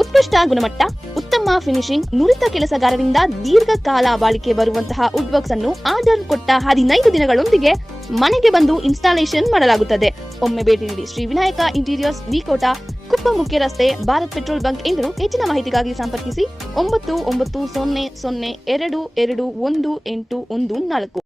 ಉತ್ಕೃಷ್ಟ ಗುಣಮಟ್ಟ, ಉತ್ತಮ ಫಿನಿಶಿಂಗ್ ನುರಿತ ಕೆಲಸಗಾರರಿಂದ ದೀರ್ಘಕಾಲ ಬಾಳಿಕೆ ಬರುವಂತಹ ವುಡ್ ವರ್ಕ್ಸ್ ಅನ್ನು ಆರ್ಡರ್ ಕೊಟ್ಟ ಹದಿನೈದು ದಿನಗಳೊಂದಿಗೆ ಮನೆಗೆ ಬಂದು ಇನ್ಸ್ಟಾಲೇಷನ್ ಮಾಡಲಾಗುತ್ತದೆ. ಒಮ್ಮೆ ಭೇಟಿ ನೀಡಿ ಶ್ರೀ ವಿನಾಯಕ ಇಂಟೀರಿಯರ್ಸ್ ವಿಕೋಟ ಕುಪ್ಪ ಮುಖ್ಯ ರಸ್ತೆ, ಭಾರತ್ ಪೆಟ್ರೋಲ್ ಬಂಕ್ ಎಂದು ಹೆಚ್ಚಿನ ಮಾಹಿತಿಗಾಗಿ ಸಂಪರ್ಕಿಸಿ ಒಂಬತ್ತು ಒಂಬತ್ತು ಸೊನ್ನೆ ಸೊನ್ನೆ ಎರಡು ಎರಡು ಒಂದು ಎಂಟು ಒಂದು ನಾಲ್ಕು.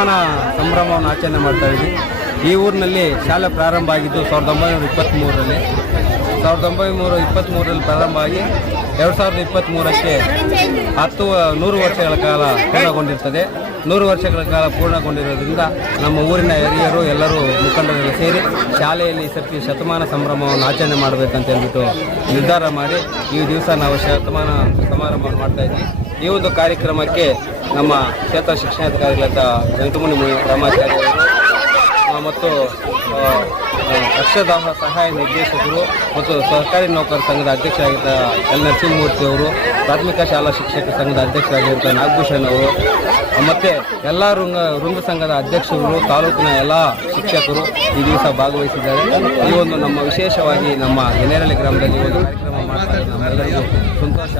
ಸಮಾನ ಸಂಭ್ರಮವನ್ನು ಆಚರಣೆ ಮಾಡ್ತಾ ಇದ್ದೀವಿ ಈ ಊರಿನಲ್ಲಿ ಶಾಲೆ ಪ್ರಾರಂಭ ಆಗಿದ್ದು ಸಾವಿರದ ಒಂಬೈನೂರ ಇಪ್ಪತ್ತ್ಮೂರರಲ್ಲಿ. ಸಾವಿರದ ಒಂಬೈನೂರ ಇಪ್ಪತ್ತ್ಮೂರರಲ್ಲಿ ಪ್ರಾರಂಭ ಆಗಿ ಎರಡು ಸಾವಿರದ ಇಪ್ಪತ್ತ್ಮೂರಕ್ಕೆ ಹತ್ತು, ನೂರು ವರ್ಷಗಳ ಕಾಲ ಪೂರ್ಣಗೊಂಡಿರ್ತದೆ. ನೂರು ವರ್ಷಗಳ ಕಾಲ ಪೂರ್ಣಗೊಂಡಿರೋದ್ರಿಂದ ನಮ್ಮ ಊರಿನ ಹಿರಿಯರು ಎಲ್ಲರೂ ಮುಖಂಡರೆಲ್ಲ ಸೇರಿ ಶಾಲೆಯಲ್ಲಿ ಈ ಸರ್ತಿ ಶತಮಾನ ಸಂಭ್ರಮವನ್ನು ಆಚರಣೆ ಮಾಡಬೇಕಂತ ಹೇಳ್ಬಿಟ್ಟು ನಿರ್ಧಾರ ಮಾಡಿ ಈ ದಿವಸ ನಾವು ಶತಮಾನ ಸಮಾರಂಭ ಮಾಡ್ತಾ ಇದ್ವಿ. ಈ ಒಂದು ಕಾರ್ಯಕ್ರಮಕ್ಕೆ ನಮ್ಮ ಕ್ಷೇತ್ರ ಶಿಕ್ಷಣಾಧಿಕಾರಿಗಳಾದ ವೆಂಕಟಮುನಿ ರಾಮಾಚಾರ್ಯ ಮತ್ತು ಆ, ಸಹಾಯ ನಿರ್ದೇಶಕರು ಮತ್ತು ಸರ್ಕಾರಿ ನೌಕರ ಸಂಘದ ಅಧ್ಯಕ್ಷರಾಗಿದ್ದ ಎಲ್ ನರಸಿಂಹಮೂರ್ತಿ ಅವರು ಪ್ರಾಥಮಿಕ ಶಾಲಾ ಶಿಕ್ಷಕ ಸಂಘದ ಅಧ್ಯಕ್ಷರಾಗಿದ್ದ ನಾಗಭೂಷಣ್ ಅವರು ಮತ್ತು ಎಲ್ಲ ವೃಂಗ ವೃಂದ ಸಂಘದ ಅಧ್ಯಕ್ಷರು ತಾಲೂಕಿನ ಎಲ್ಲ ಶಿಕ್ಷಕರು ಈ ದಿವಸ ಭಾಗವಹಿಸಿದ್ದಾರೆ. ಈ ಒಂದು ನಮ್ಮ ವಿಶೇಷವಾಗಿ ನಮ್ಮ ಹಿನ್ನೆರಳಿ ಗ್ರಾಮದಲ್ಲಿ ಒಂದು ಕಾರ್ಯಕ್ರಮ ಮಾಡ್ತಾ ಎಲ್ಲರಿಗೂ ನಮ್ಮೆಲ್ಲರಿಗೂ ಸಂತೋಷ.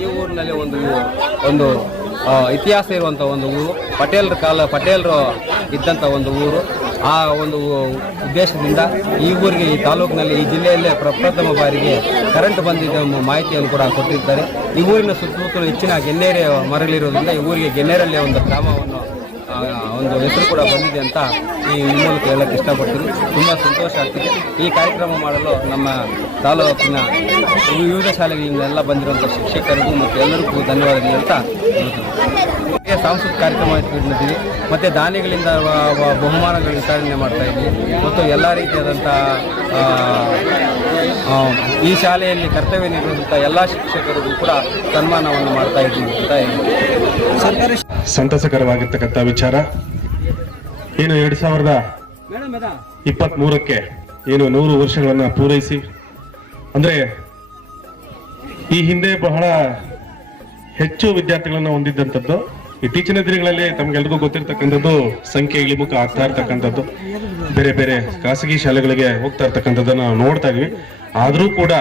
ಈ ಊರಿನಲ್ಲಿ ಒಂದು ಒಂದು ಇತಿಹಾಸ ಇರುವಂಥ ಒಂದು ಊರು, ಪಟೇಲ್ರ ಕಾಲ, ಪಟೇಲರು ಇದ್ದಂಥ ಒಂದು ಊರು. ಆ ಒಂದು ಉದ್ದೇಶದಿಂದ ಈ ಊರಿಗೆ, ಈ ತಾಲೂಕಿನಲ್ಲಿ, ಈ ಜಿಲ್ಲೆಯಲ್ಲೇ ಪ್ರಪ್ರಥಮ ಬಾರಿಗೆ ಕರೆಂಟ್ ಬಂದಿದ್ದ ಮಾಹಿತಿಯನ್ನು ಕೂಡ ಕೊಟ್ಟಿದ್ದಾರೆ. ಈ ಊರಿನ ಸುತ್ತಮುತ್ತಲು ಹೆಚ್ಚಿನ ಗೆನ್ನೇರೆ ಮರಗಳಿರೋದ್ರಿಂದ ಈ ಊರಿಗೆ ಗೆನ್ನೇರಲ್ಲೇ ಒಂದು ಗ್ರಾಮವನ್ನು ಒಂದು ಹೆಸರು ಕೂಡ ಬಂದಿದೆ ಅಂತ ಈ ಮೂಲಕ ಹೇಳಕ್ಕೆ ಇಷ್ಟಪಡ್ತೀನಿ. ತುಂಬ ಸಂತೋಷ ಆಗ್ತಿದೆ. ಈ ಕಾರ್ಯಕ್ರಮ ಮಾಡಲು ನಮ್ಮ ತಾಲೂಕಿನ ವಿವಿಧ ಶಾಲೆಗಳಿಂದ ಬಂದಿರುವಂಥ ಶಿಕ್ಷಕರಿಗೂ ಮತ್ತು ಎಲ್ಲರಿಗೂ ಧನ್ಯವಾದಗಳು ಹೇಳ್ತಾ ಹೀಗೆ ಸಾಂಸ್ಕೃತಿಕ ಕಾರ್ಯಕ್ರಮ ಇಟ್ಕೊಂಡಿದ್ದೀವಿ. ಮತ್ತು ದಾನಿಗಳಿಂದ ಬಹುಮಾನಗಳ ವಿತರಣೆ ಮಾಡ್ತಾ ಇದ್ದೀವಿ. ಮತ್ತು ಎಲ್ಲ ರೀತಿಯಾದಂಥ ಈ ಶಾಲೆಯಲ್ಲಿ ಕರ್ತವ್ಯ ನಿರ್ವಹಿಸುವಂಥ ಎಲ್ಲ ಶಿಕ್ಷಕರಿಗೂ ಕೂಡ ಸನ್ಮಾನವನ್ನು ಮಾಡ್ತಾ ಇದ್ದೀವಿ ಅಂತ ಸರ್ಕಾರಿ ಸಂತಸಕರವಾಗಿರ್ತಕ್ಕಂಥ ವಿಚಾರ. ಏನು ಎರಡ್ ಸಾವಿರದ ಇಪ್ಪತ್ತ್ ಮೂರಕ್ಕೆ ಏನು ನೂರು ವರ್ಷಗಳನ್ನ ಪೂರೈಸಿ. ಅಂದ್ರೆ ಈ ಹಿಂದೆ ಬಹಳ ಹೆಚ್ಚು ವಿದ್ಯಾರ್ಥಿಗಳನ್ನ ಹೊಂದಿದ್ದಂಥದ್ದು, ಇತ್ತೀಚಿನ ದಿನಗಳಲ್ಲಿ ತಮ್ಗೆಲ್ರಿಗೂ ಗೊತ್ತಿರ್ತಕ್ಕಂಥದ್ದು, ಸಂಖ್ಯೆ ಇಳಿಮುಖ ಆಗ್ತಾ ಇರ್ತಕ್ಕಂಥದ್ದು. ಬೇರೆ ಬೇರೆ ಖಾಸಗಿ ಶಾಲೆಗಳಿಗೆ ಹೋಗ್ತಾ ಇರ್ತಕ್ಕಂಥದ್ದನ್ನ ನೋಡ್ತಾ ಇದ್ವಿ. ಆದ್ರೂ ಕೂಡ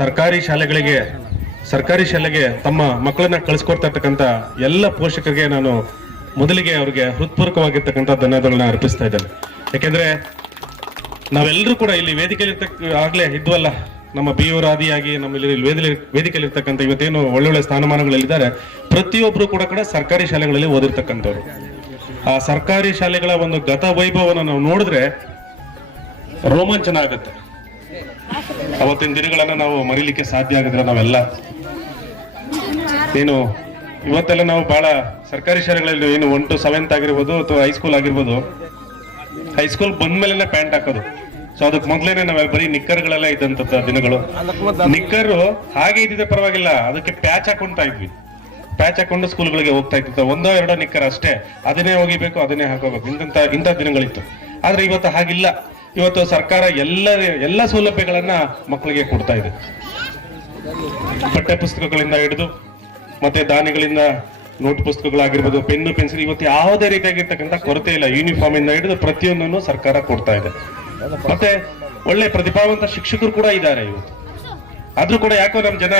ಸರ್ಕಾರಿ ಶಾಲೆಗಳಿಗೆ, ಸರ್ಕಾರಿ ಶಾಲೆಗೆ ತಮ್ಮ ಮಕ್ಕಳನ್ನ ಕಳಿಸ್ಕೊಡ್ತಾ ಇರ್ತಕ್ಕಂಥ ಎಲ್ಲ ಪೋಷಕರಿಗೆ ನಾನು ಮೊದಲಿಗೆ ಅವ್ರಿಗೆ ಹೃತ್ಪೂರ್ವಕವಾಗಿರ್ತಕ್ಕಂಥ ಧನ್ಯವಾದಗಳನ್ನ ಅರ್ಪಿಸ್ತಾ ಇದ್ದೇನೆ. ಯಾಕೆಂದ್ರೆ ನಾವೆಲ್ಲರೂ ಕೂಡ ಇಲ್ಲಿ ವೇದಿಕೆಯಲ್ಲಿ ಆಗ್ಲೇ ಇದ್ವಲ್ಲ, ನಮ್ಮ ಬಿ ಆದಿಯಾಗಿ ನಮ್ಮಲ್ಲಿ ವೇದಿಕೆ ವೇದಿಕೆಯಲ್ಲಿ ಇರ್ತಕ್ಕಂಥ ಇವತ್ತೇನು ಒಳ್ಳೊಳ್ಳೆ ಸ್ಥಾನಮಾನಗಳಲ್ಲಿದ್ದಾರೆ ಪ್ರತಿಯೊಬ್ಬರು ಕೂಡ ಕೂಡ ಸರ್ಕಾರಿ ಶಾಲೆಗಳಲ್ಲಿ ಓದಿರ್ತಕ್ಕಂಥವ್ರು. ಆ ಸರ್ಕಾರಿ ಶಾಲೆಗಳ ಒಂದು ಗತ ವೈಭವವನ್ನು ನಾವು ನೋಡಿದ್ರೆ ರೋಮಾಂಚನ ಆಗುತ್ತೆ. ಅವತ್ತಿನ ದಿನಗಳನ್ನ ನಾವು ಮರೀಲಿಕ್ಕೆ ಸಾಧ್ಯ ಆಗಿದ್ರೆ ನಾವೆಲ್ಲ. ಏನು, ಇವತ್ತೆಲ್ಲ ನಾವು ಬಹಳ ಸರ್ಕಾರಿ ಶಾಲೆಗಳಲ್ಲಿ ಏನು ಒನ್ ಟು ಸೆವೆಂತ್ ಆಗಿರ್ಬೋದು ಅಥವಾ ಹೈಸ್ಕೂಲ್ ಆಗಿರ್ಬೋದು. ಹೈಸ್ಕೂಲ್ ಬಂದ್ಮೇಲೆ ಪ್ಯಾಂಟ್ ಹಾಕೋದು. ಸೊ ಅದಕ್ಕೆ ಮೊದಲೇನೆ ನಾವ್ ಬರೀ ನಿಕ್ಕರ್ಗಳೆಲ್ಲ ಇದ್ದಂತ ದಿನಗಳು. ನಿಕ್ಕರು ಹಾಗೆ ಇದ್ದಿದ್ರೆ ಪರವಾಗಿಲ್ಲ, ಅದಕ್ಕೆ ಪ್ಯಾಚ್ ಹಾಕೊಂತಾ ಇದ್ವಿ. ಪ್ಯಾಚ್ ಹಾಕೊಂಡು ಸ್ಕೂಲ್ಗಳಿಗೆ ಹೋಗ್ತಾ ಇತ್ತು ಒಂದೋ ಎರಡೋ ನಿಕ್ಕರ್ ಅಷ್ಟೇ. ಅದನ್ನೇ ಹೋಗಿಬೇಕು, ಅದನ್ನೇ ಹಾಕೋಬೇಕು. ಇಂತ ಇಂಥ ದಿನಗಳಿತ್ತು. ಆದ್ರೆ ಇವತ್ತು ಹಾಗಿಲ್ಲ. ಇವತ್ತು ಸರ್ಕಾರ ಎಲ್ಲ ಎಲ್ಲ ಸೌಲಭ್ಯಗಳನ್ನ ಮಕ್ಕಳಿಗೆ ಕೊಡ್ತಾ ಇದೆ. ಪಠ್ಯ ಪುಸ್ತಕಗಳಿಂದ ಹಿಡಿದು, ಮತ್ತೆ ದಾನಿಗಳಿಂದ ನೋಟ್ ಪುಸ್ತಕಗಳಾಗಿರ್ಬೋದು, ಪೆನ್ನು, ಪೆನ್ಸಿಲ್, ಇವತ್ತು ಯಾವುದೇ ರೀತಿಯಾಗಿರ್ತಕ್ಕಂಥ ಕೊರತೆ ಇಲ್ಲ. ಯೂನಿಫಾರ್ಮ್ ಇಂದ ಹಿಡಿದು ಪ್ರತಿಯೊಂದನ್ನು ಸರ್ಕಾರ ಕೊಡ್ತಾ ಇದೆ. ಮತ್ತೆ ಒಳ್ಳೆ ಪ್ರತಿಭಾವಂತ ಶಿಕ್ಷಕರು ಕೂಡ ಇದ್ದಾರೆ ಇವತ್ತು. ಆದ್ರೂ ಕೂಡ ಯಾಕೋ ನಮ್ ಜನ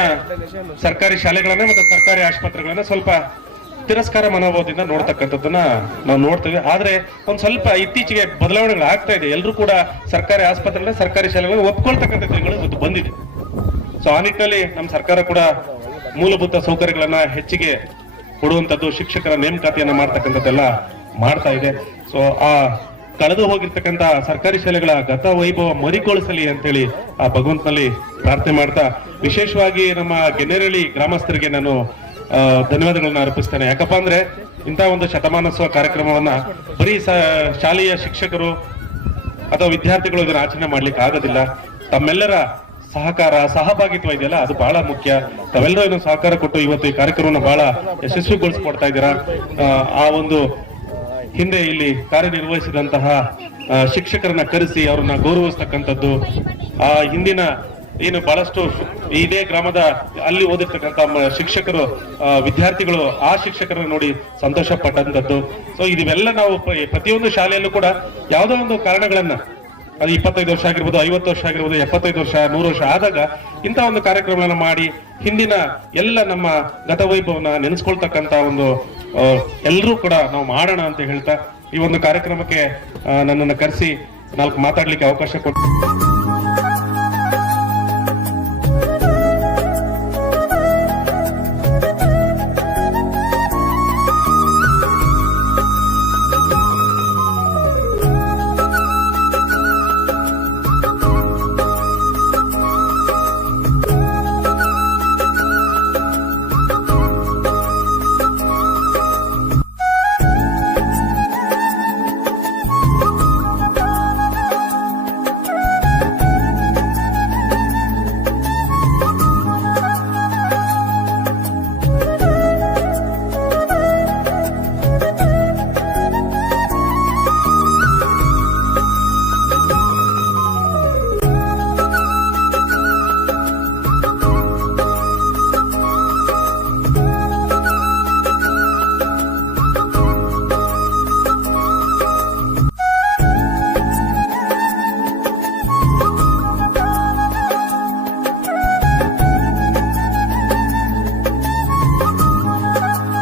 ಸರ್ಕಾರಿ ಶಾಲೆಗಳನ್ನ ಮತ್ತೆ ಸರ್ಕಾರಿ ಆಸ್ಪತ್ರೆಗಳನ್ನ ಸ್ವಲ್ಪ ತಿರಸ್ಕಾರ ಮನೋಭಾವದಿಂದ ನೋಡ್ತಕ್ಕಂಥದ್ದನ್ನ ನಾವು ನೋಡ್ತೇವೆ. ಆದ್ರೆ ಒಂದ್ ಸ್ವಲ್ಪ ಇತ್ತೀಚೆಗೆ ಬದಲಾವಣೆಗಳು ಆಗ್ತಾ ಇದೆ. ಎಲ್ಲರೂ ಕೂಡ ಸರ್ಕಾರಿ ಆಸ್ಪತ್ರೆಗಳ ಸರ್ಕಾರಿ ಶಾಲೆಗಳು ಒಪ್ಕೊಳ್ತಕ್ಕಂಥ ದಿನಗಳು ಬಂದಿದೆ. ಸೊ ಆ ನಿಟ್ಟಿನಲ್ಲಿ ನಮ್ಮ ಸರ್ಕಾರ ಕೂಡ ಮೂಲಭೂತ ಸೌಕರ್ಯಗಳನ್ನ ಹೆಚ್ಚಿಗೆ ಕೊಡುವಂಥದ್ದು ಶಿಕ್ಷಕರ ನೇಮಕಾತಿಯನ್ನ ಮಾಡ್ತಕ್ಕಂಥದ್ದೆಲ್ಲ ಮಾಡ್ತಾ ಇದೆ. ಸೊ ಆ ಕಳೆದು ಹೋಗಿರ್ತಕ್ಕಂಥ ಸರ್ಕಾರಿ ಶಾಲೆಗಳ ಗತ ವೈಭವ ಮರಿಗೊಳಿಸಲಿ ಅಂತೇಳಿ ಆ ಭಗವಂತನಲ್ಲಿ ಪ್ರಾರ್ಥನೆ ಮಾಡ್ತಾ, ವಿಶೇಷವಾಗಿ ನಮ್ಮ ಗೆನ್ನೆರಳಿ ಗ್ರಾಮಸ್ಥರಿಗೆ ನಾನು ಧನ್ಯವಾದಗಳನ್ನ ಅರ್ಪಿಸ್ತೇನೆ. ಯಾಕಪ್ಪ ಅಂದ್ರೆ ಇಂಥ ಒಂದು ಶತಮಾನೋತ್ಸವ ಕಾರ್ಯಕ್ರಮವನ್ನ ಬರೀ ಶಾಲೆಯ ಶಿಕ್ಷಕರು ಅಥವಾ ವಿದ್ಯಾರ್ಥಿಗಳು ಇದನ್ನ ಆಚರಣೆ ಮಾಡ್ಲಿಕ್ಕೆ ಆಗೋದಿಲ್ಲ. ತಮ್ಮೆಲ್ಲರ ಸಹಕಾರ ಸಹಭಾಗಿತ್ವ ಇದೆಯಲ್ಲ ಅದು ಬಹಳ ಮುಖ್ಯ. ತಾವೆಲ್ಲರೂ ಏನು ಸಹಕಾರ ಕೊಟ್ಟು ಇವತ್ತು ಈ ಕಾರ್ಯಕ್ರಮವನ್ನು ಬಹಳ ಯಶಸ್ವಿಗೊಳಿಸ್ಕೊಡ್ತಾ ಇದ್ದೀರಾ? ಆ, ಒಂದು ಹಿಂದೆ ಇಲ್ಲಿ ಕಾರ್ಯನಿರ್ವಹಿಸಿದಂತಹ ಶಿಕ್ಷಕರನ್ನ ಕರೆಸಿ ಅವ್ರನ್ನ ಗೌರವಿಸ್ತಕ್ಕಂಥದ್ದು ಆ ಹಿಂದಿನ ಏನು ಬಹಳಷ್ಟು ಇದೇ ಗ್ರಾಮದ ಅಲ್ಲಿ ಓದಿರ್ತಕ್ಕಂಥ ಶಿಕ್ಷಕರು ವಿದ್ಯಾರ್ಥಿಗಳು ಆ ಶಿಕ್ಷಕರನ್ನ ನೋಡಿ ಸಂತೋಷ ಪಟ್ಟಂತದ್ದು. ಸೊ ಇದೆಲ್ಲ ನಾವು ಪ್ರತಿಯೊಂದು ಶಾಲೆಯಲ್ಲೂ ಕೂಡ ಯಾವುದೋ ಒಂದು ಕಾರಣಗಳನ್ನ, ಅದು ಇಪ್ಪತ್ತೈದು ವರ್ಷ ಆಗಿರ್ಬೋದು, ಐವತ್ತು ವರ್ಷ ಆಗಿರ್ಬೋದು, ಎಪ್ಪತ್ತೈದು ವರ್ಷ, ನೂರು ವರ್ಷ ಆದಾಗ ಇಂಥ ಒಂದು ಕಾರ್ಯಕ್ರಮಗಳನ್ನ ಮಾಡಿ ಹಿಂದಿನ ಎಲ್ಲ ನಮ್ಮ ಗತವೈಭವನ ನೆನೆಸ್ಕೊಳ್ತಕ್ಕಂತ ಒಂದು ಎಲ್ಲರೂ ಕೂಡ ನಾವು ಮಾಡೋಣ ಅಂತ ಹೇಳ್ತಾ ಈ ಒಂದು ಕಾರ್ಯಕ್ರಮಕ್ಕೆ ನನ್ನನ್ನು ಕರೆಸಿ ನಾಲ್ಕು ಮಾತಾಡ್ಲಿಕ್ಕೆ ಅವಕಾಶ ಕೊಟ್ಟು